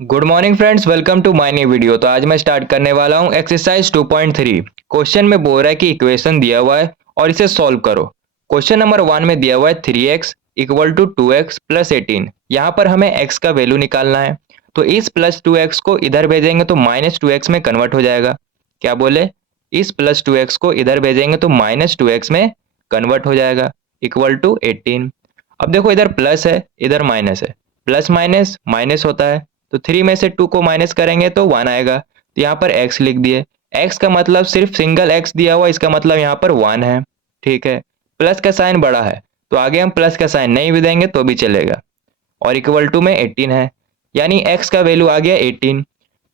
Good morning friends, welcome to my new video. तो आज मैं स्टार्ट करने वाला हूं एक्सरसाइज 2.3। क्वेश्चन में बोल रहा है कि इक्वेशन दिया हुआ है और इसे सॉल्व करो। क्वेश्चन नंबर 1 में दिया हुआ है 3x equal to 2x plus 18। यहाँ पर हमें x का वैल्यू निकालना है। तो इस प्लस 2x को इधर भेजेंगे तो माइनस 2x में कन्वर्ट हो जाएगा। क्या बोले? इस प्लस 2x को इधर भेजेंगे तो माइनस 2x में कन्वर्ट हो जाएगा इक्वल टू 18। अब देखो, इधर प्लस है इधर माइनस है, प्लस माइनस माइनस होता है। तो 3 में से 2 को माइनस करेंगे तो 1 आएगा। तो यहाँ पर x लिख दिए। x का मतलब सिर्फ सिंगल x दिया हुआ, इसका मतलब यहाँ पर 1 है। ठीक है, प्लस का साइन बड़ा है तो आगे हम प्लस का साइन नहीं भी देंगे तो भी चलेगा। और इक्वल टू में 18 है, यानी x का वैल्यू आ गया 18।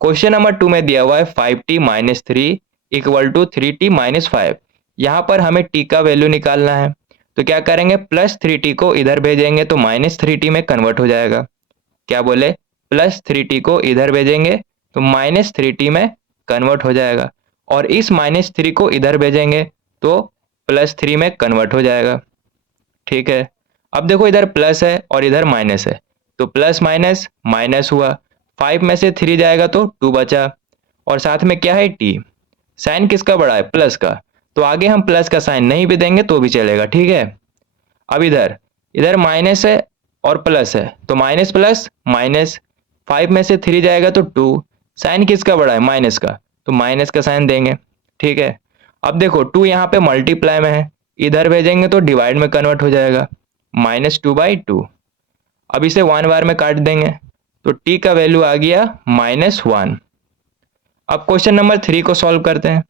क्वेश्चन नंबर 2 में दिया हुआ है 5t minus 3 equal to 3t minus 5। यहाँ पर हमें t का वैल्यू निकालना है। तो क्या करेंगे, प्लस 3t को इधर भेजेंगे तो माइनस 3t में कन्वर्ट हो जाएगा। क्या बोले? प्लस 3t को इधर भेजेंगे तो माइनस 3t में कन्वर्ट हो जाएगा। और इस माइनस 3 को इधर भेजेंगे तो प्लस 3 में कन्वर्ट हो जाएगा। ठीक है, अब देखो इधर प्लस है और इधर माइनस है, तो प्लस माइनस माइनस हुआ। 5 में से 3 जाएगा तो 2 बचा। और साथ में क्या है, t। साइन किसका बड़ा है? प्लस का। तो आगे हम प्लस का साइन नहीं भी देंगे तो भी चलेगा। ठीक है, अब इधर इधर माइनस है और प्लस है तो माइनस प्लस माइनस। 5 में से 3 जाएगा तो 2। साइन किसका बड़ा है? माइनस का, तो माइनस का साइन देंगे। ठीक है, अब देखो 2 यहाँ पे मल्टीप्लाई में है, इधर भेजेंगे तो डिवाइड में कन्वर्ट हो जाएगा, -2/2। अब इसे 1 बार में काट देंगे तो t का वैल्यू आ गया -1। अब क्वेश्चन नंबर 3 को सॉल्व करते हैं।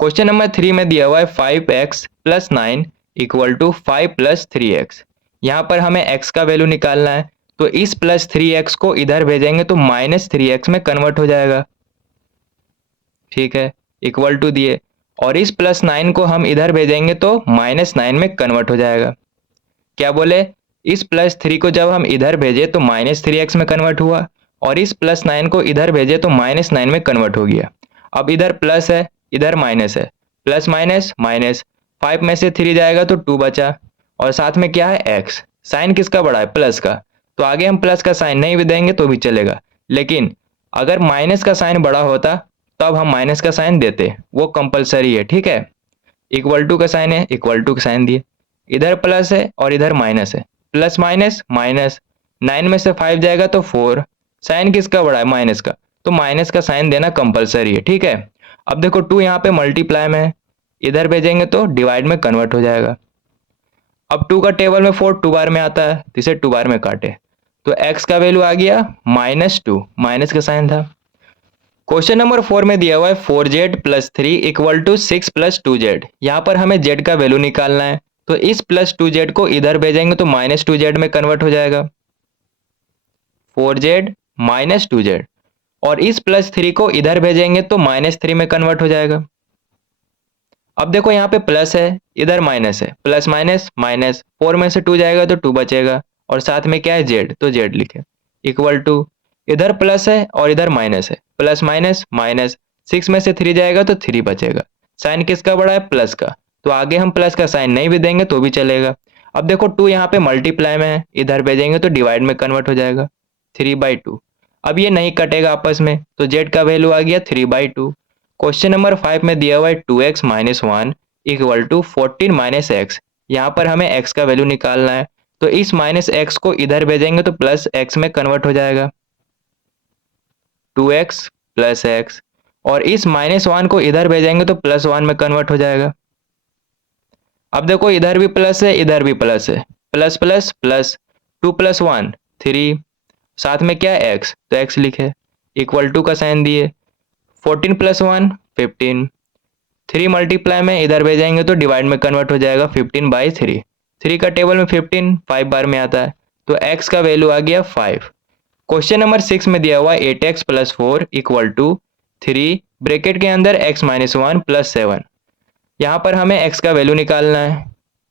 क्वेश्चन नंबर 3 में दिया हुआ है 5x plus 9 equal to 5 plus 3x। यहाँ पर हमें x का वैल्यू निकालना है। तो इस प्लस 3x को इधर भेजेंगे तो माइनस 3x में कन्वर्ट हो जाएगा। ठीक है, इक्वल टू दिए। और इस प्लस 9 को हम इधर भेजेंगे तो -9 में कन्वर्ट हो जाएगा। क्या बोले? इस प्लस 3 को जब हम इधर भेजे तो -3x में कन्वर्ट हुआ, और इस प्लस 9 को इधर भेजे तो -9 में कन्वर्ट हो गया। अब इधर प्लस है इधर माइनस है, प्लस माइनस माइनस। 5 में से 3 जाएगा तो 2 बचा। और साथ में क्या है, x। साइन किसका बड़ा है? प्लस का। तो आगे हम प्लस का साइन नहीं भी देंगे तो भी चलेगा, लेकिन अगर माइनस का साइन बड़ा होता तब हम माइनस का साइन देते, वो कंपलसरी है। ठीक है, इक्वल टू का साइन है, इक्वल टू का साइन दिए। इधर प्लस है और इधर माइनस है, प्लस माइनस माइनस। 9 में से 5 जाएगा तो 4। साइन किसका बड़ा है? माइनस का, तो माइनस का साइन देना कंपलसरी है। ठीक है, अब देखो 2 यहाँ पे मल्टीप्लाई में है, इधर भेजेंगे तो डिवाइड में कन्वर्ट हो जाएगा। अब 2 का टेबल में 4 2 बार में आता है, तो इसे 2 बार में काटे तो x का वैल्यू आ गया -2। माइनस का साइन था। क्वेश्चन नंबर 4 में दिया हुआ है 4z plus 3 equal to 6 plus 2z। यहाँ पर हमें z का वैल्यू निकालना है। तो इस प्लस 2z को इधर भेजेंगे तो -2z में कन्वर्ट हो जाएगा, 4z माइनस 2z। और इस प्लस 3 को इधर भेजेंगे तो -3 में कन्वर्ट हो जाएगा। अब देखो यहाँ पे प्लस है इधर माइनस है, प्लस माइनस माइनस। 4 में से 2 जाएगा तो 2 बचेगा। और साथ में क्या है, z, तो z लिखे इक्वल टू। इधर प्लस है और इधर माइनस है, प्लस माइनस माइनस। 6 में से 3 जाएगा तो 3 बचेगा। साइन किसका बड़ा है? प्लस का। तो आगे हम प्लस का साइन नहीं भी देंगे तो भी चलेगा। अब देखो 2 यहाँ पे मल्टीप्लाई में है, इधर भेजेंगे तो डिवाइड में कन्वर्ट हो जाएगा, 3/2। अब ये नहीं कटेगा आपस में, तो z का वैल्यू आ गया 3/2। क्वेश्चन नंबर 5 में दिया हुआ है 2x minus 1 equal to 14 minus x. यहाँ पर हमें x का वैल्यू निकालना है। तो इस माइनस एक्स को इधर भेजेंगे तो प्लस x में कन्वर्ट हो जाएगा, 2x प्लस एक्स। और इस -1 को इधर भेजेंगे तो +1 में कन्वर्ट हो जाएगा। अब देखो इधर भी प्लस है इधर भी प्लस है, प्लस प्लस प्लस। 2 + 1 3। साथ में क्या है, x, तो x लिखे इक्वल टू का साइन दिए। 14 + 1 15। 3 मल्टीप्लाई में इधर भेजेंगे तो डिवाइड में कन्वर्ट हो जाएगा, 15/3। 3 का टेबल में 15 5 बार में आता है, तो x का वैल्यू आ गया 5। क्वेश्चन नंबर 6 में दिया हुआ है 8x + 4 इक्वल टू 3 ब्रैकेट के अंदर x - 1 + 7। यहाँ पर हमें x का वैल्यू निकालना है।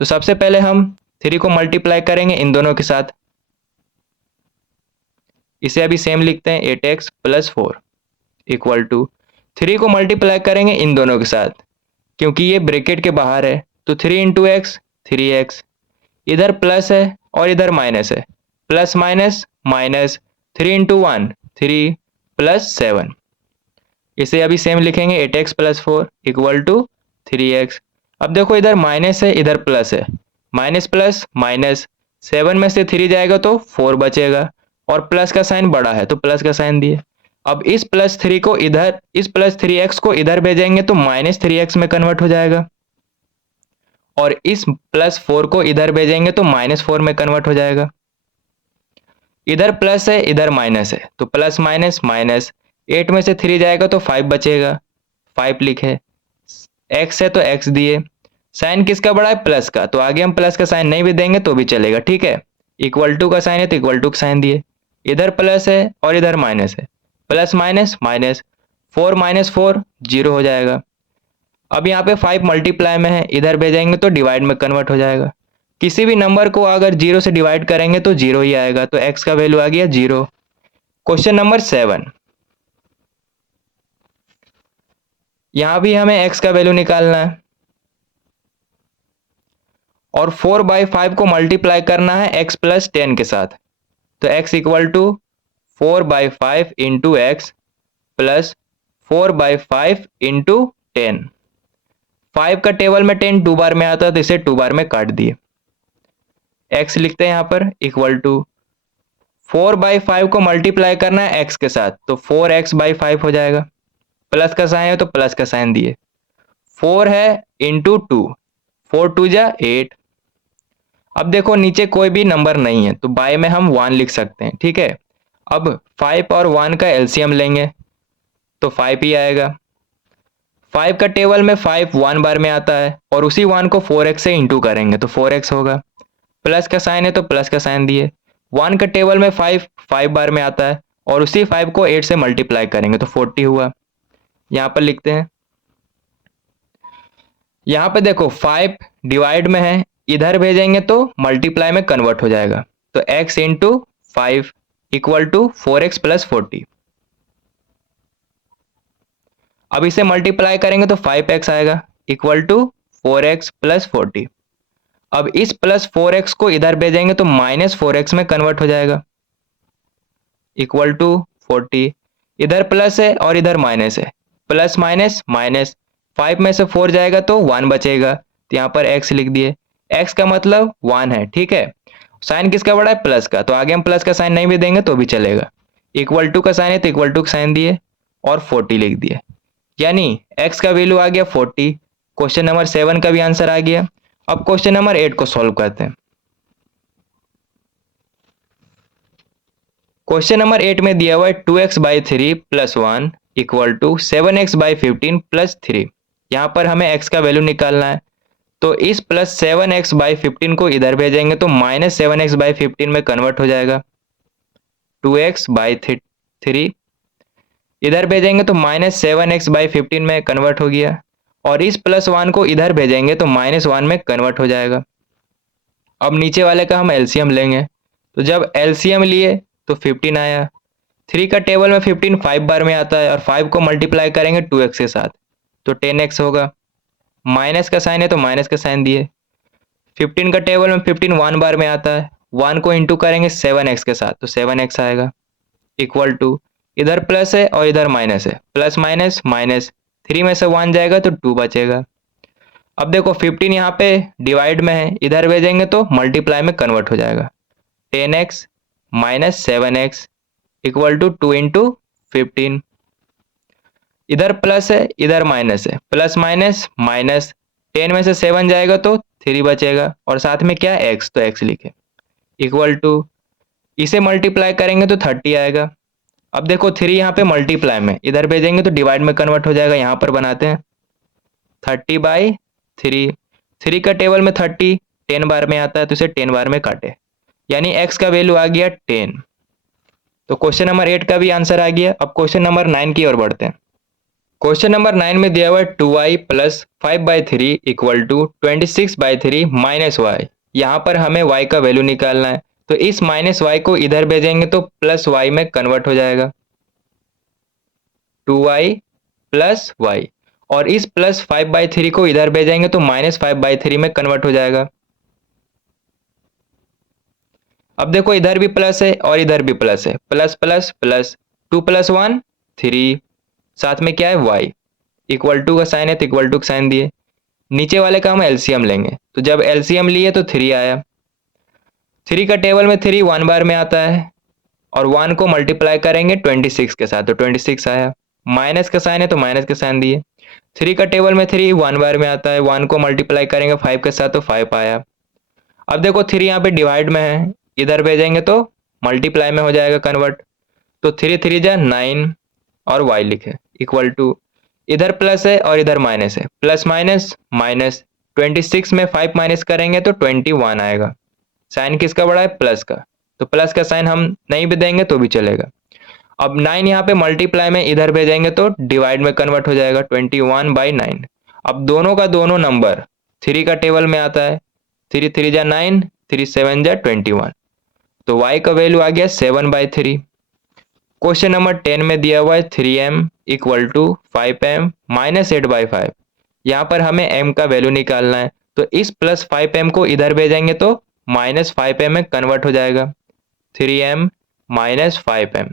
तो सबसे पहले हम 3 को मल्टीप्लाई करेंगे इन दोनों के साथ। इसे अभी सेम लिखते हैं, 8x + 4 इक्वल टू 3 को मल्टीप्लाई करेंगे इन दोनों के साथ, क्योंकि ये ब्रैकेट के बाहर है, तो 3 × x 3x। इधर प्लस है और इधर माइनस है, plus minus minus. 3 into 1 3 plus 7, इसे अभी सेम लिखेंगे 8x plus 4 equal to 3x। अब देखो इधर माइनस है इधर प्लस है, माइनस प्लस माइनस, 7 में से 3 जाएगा तो 4 बचेगा और प्लस का साइन बड़ा है तो प्लस का साइन दिए। अब इस प्लस 3 को इधर, इस प्लस 3x को इधर भेजेंगे तो माइनस 3x में कन्वर्ट हो जाएगा और इस प्लस 4 को इधर भेजेंगे तो माइनस 4 में कन्वर्ट हो जाएगा। इधर प्लस है इधर माइनस है तो प्लस माइनस माइनस, 8 में से 3 जाएगा तो 5 बचेगा, 5 लिखे। x है तो x दिए, साइन किसका बड़ा है प्लस का, तो आगे हम प्लस का साइन नहीं भी देंगे तो भी चलेगा, ठीक है। इक्वल टू का साइन है तो इक्वल टू का साइन दिए, इधर प्लस है और इधर माइनस है, plus minus minus, 4 minus 4 zero हो जाएगा। अब यहाँ पे 5 मल्टीप्लाई में है, इधर भेजेंगे तो डिवाइड में कन्वर्ट हो जाएगा। किसी भी नंबर को अगर 0 से डिवाइड करेंगे तो 0 ही आएगा, तो x का वैल्यू आ गया 0। क्वेश्चन नंबर 7, यहां भी हमें x का वैल्यू निकालना है और 4/5 को मल्टीप्लाई करना है x प्लस 10 के साथ, तो x equal to 4/5 into x plus 4/5 into 10। 5 का टेबल में 10 2 बार में आता है तो इसे 2 बार में काट दिए। x लिखते हैं यहाँ पर इक्वल टू 4/5 को मल्टीप्लाई करना है x के साथ तो 4x/5 हो जाएगा, प्लस का साइन है तो प्लस का साइन दिए, 4 है इंटू 2, 4 2 जा 8। अब देखो नीचे कोई भी नंबर नहीं है तो बाय में हम 1 लिख सकते हैं, ठीक है। अब 5 और 1 का एलसीएम लेंगे तो 5 ही आएगा। 5 का टेबल में 5 1 बार में आता है और उसी 1 को 4x से इंटू करेंगे तो 4x होगा, प्लस का साइन है तो प्लस का साइन दिए। 1 का टेबल में 5 5 बार में आता है और उसी 5 को 8 से मल्टीप्लाई करेंगे तो 40 हुआ। यहाँ पर लिखते हैं, यहाँ पे देखो 5 डिवाइड में है, इधर भेजेंगे तो मल्टीप्लाई में कन्वर्ट हो जाएगा, तो x into 5 equal to 4x plus 40। अब इसे मल्टीप्लाई करेंगे तो 5x आएगा इक्वल टू 4x प्लस 40। अब इस प्लस 4x को इधर भेजेंगे तो माइनस 4x में कन्वर्ट हो जाएगा इक्वल टू 40। इधर प्लस है और इधर माइनस है, प्लस माइनस माइनस, 5 में से 4 जाएगा तो 1 बचेगा, तो यहाँ पर x लिख दिए। x का मतलब 1 है, ठीक है। साइन किसका बड़ा है प्लस का, तो आगे हम प्लस का साइन नहीं भी देंगे तो भी चलेगा। इक्वल टू का साइन है तो इक्वल टू का साइन दिए और 40 लिख दिए, यानी x का वैल्यू आ गया 40। क्वेश्चन नंबर 7 का भी आंसर आ गया। अब क्वेश्चन नंबर 8 को सॉल्व करते हैं। क्वेश्चन नंबर 8 में दिया हुआ है 2x/3 plus 1 equal to 7x/15 plus 3। यहाँ पर हमें x का वैल्यू निकालना है, तो इस प्लस 7x/15 को इधर भेजेंगे तो माइनस 7x/15 में कन्वर्ट हो जाएगा। 2x/3 इधर भेजेंगे तो माइनस 7x/15 में कन्वर्ट हो गया और इस प्लस 1 को इधर भेजेंगे तो माइनस 1 में कन्वर्ट हो जाएगा। अब नीचे वाले का हम एलसीएम लेंगे, तो जब एलसीएम लिए तो 15 आया। 3 का टेबल में 15 5 बार में आता है और 5 को मल्टीप्लाई करेंगे 2x के साथ तो 10x होगा, माइनस का साइन है तो माइनस का साइन दिए। 15 का टेबल में 15 1 बार में आता है, 1 को इंटू करेंगे 7x के साथ तो 7x आएगा इक्वल टू, इधर प्लस है और इधर माइनस है, प्लस माइनस माइनस, 3 में से 1 जाएगा तो 2 बचेगा। अब देखो 15 यहाँ पे डिवाइड में है, इधर भेजेंगे तो मल्टीप्लाई में कन्वर्ट हो जाएगा। 10x minus 7x equal to 2 into 15। इधर प्लस है इधर माइनस है, प्लस माइनस माइनस, 10 में से 7 जाएगा तो 3 बचेगा और साथ में क्या है x, तो x लिखे इक्वल टू, इसे मल्टीप्लाई करेंगे तो 30 आएगा। अब देखो 3 यहाँ पे मल्टीप्लाई में, इधर भेजेंगे तो डिवाइड में कन्वर्ट हो जाएगा। यहाँ पर बनाते हैं 30/3, 3 का टेबल में 30 10 बार में आता है तो इसे 10 बार में काटे, यानी x का वैल्यू आ गया 10। तो क्वेश्चन नंबर 8 का भी आंसर आ गया। अब क्वेश्चन नंबर 9 की ओर बढ़ते हैं। क्वेश्चन नंबर 9 में दिया हुआ है 2y plus 5/3 equal to 26/3 minus y। यहाँ पर हमें y का वैल्यू निकालना है, तो इस माइनस y को इधर भेजेंगे तो प्लस y में कन्वर्ट हो जाएगा 2y प्लस y, और इस प्लस 5/3 को इधर भेजेंगे तो माइनस 5/3 में कन्वर्ट हो जाएगा। अब देखो इधर भी प्लस है और इधर भी प्लस है, प्लस प्लस प्लस, 2 + 1 3, साथ में क्या है y, इक्वल टू का साइन है तो इक्वल टू का साइन दिए। नीचे वाले का हम एलसीएम लेंगे, तो जब एलसीएम लिए तो 3 आया। 3 का टेबल में 3 1 बार में आता है और 1 को मल्टीप्लाई करेंगे 26 के साथ तो 26 आया। माइनस का साइन है तो माइनस का साइन दिए। 3 का टेबल में 3 1 बार में आता है, 1 को मल्टीप्लाई करेंगे 5 के साथ तो 5 आया। अब देखो 3 यहाँ पे डिवाइड में है, इधर भेजेंगे तो मल्टीप्लाई में हो जाएगा कन्वर्ट, तो 3 3 जा 9 और y लिखे इक्वल टू, इधर प्लस है और इधर माइनस है, प्लस माइनस माइनस, 26 में 5 माइनस करेंगे तो 21 आएगा। साइन किसका बड़ा है, प्लस का, तो प्लस का साइन हम नहीं भी देंगे तो भी चलेगा। अब 9 यहाँ पे मल्टीप्लाई में इधर भेजेंगे तो डिवाइड में कन्वर्ट हो जाएगा, 21/9। अब दोनों का दोनों नंबर 3 का टेबल में आता है, 3 3 जा 9, 3 7 जा 21, तो y का वैल्यू आ गया 7/3। क्वेश्चन नंबर 10 में दिया हुआ है 3m equal to 5m minus 8/5। यहाँ पर हमें m का वैल्यू निकालना है, तो इस प्लस 5m को इधर भेजेंगे तो माइनस 5m में कन्वर्ट हो जाएगा, 3m minus 5m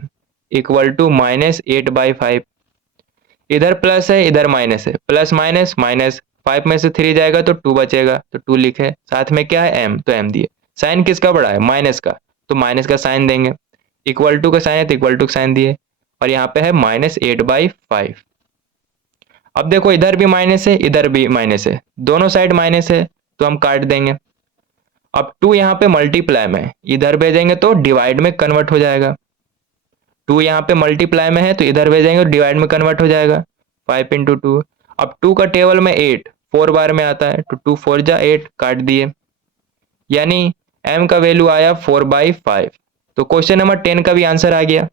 equal to minus 8/5। इधर प्लस है इधर माइनस है, प्लस माइनस माइनस, 5 में से 3 जाएगा तो 2 बचेगा, तो 2 लिखे, साथ में क्या है m, तो m दिए। साइन किसका बड़ा है, माइनस का, तो माइनस का साइन देंगे, इक्वल टू का साइन है तो इक्वल टू का साइन दिए, और यहाँ पे है माइनस 8/5। अब देखो इधर भी माइनस है इधर भी माइनस है, दोनों साइड माइनस है तो हम काट देंगे। अब 2 यहाँ पे मल्टीप्लाई में इधर भेजेंगे तो डिवाइड में कन्वर्ट हो जाएगा, 2 यहाँ पे मल्टीप्लाई में है तो इधर भेजेंगे तो डिवाइड में कन्वर्ट हो जाएगा, 5 × 2। अब 2 का टेबल में 8 4 बार में आता है, तो 2 4 जा 8, काट दिए, यानी m का वैल्यू आया 4/5। तो क्वेश्चन नंबर 10 का भी आंसर आ गया।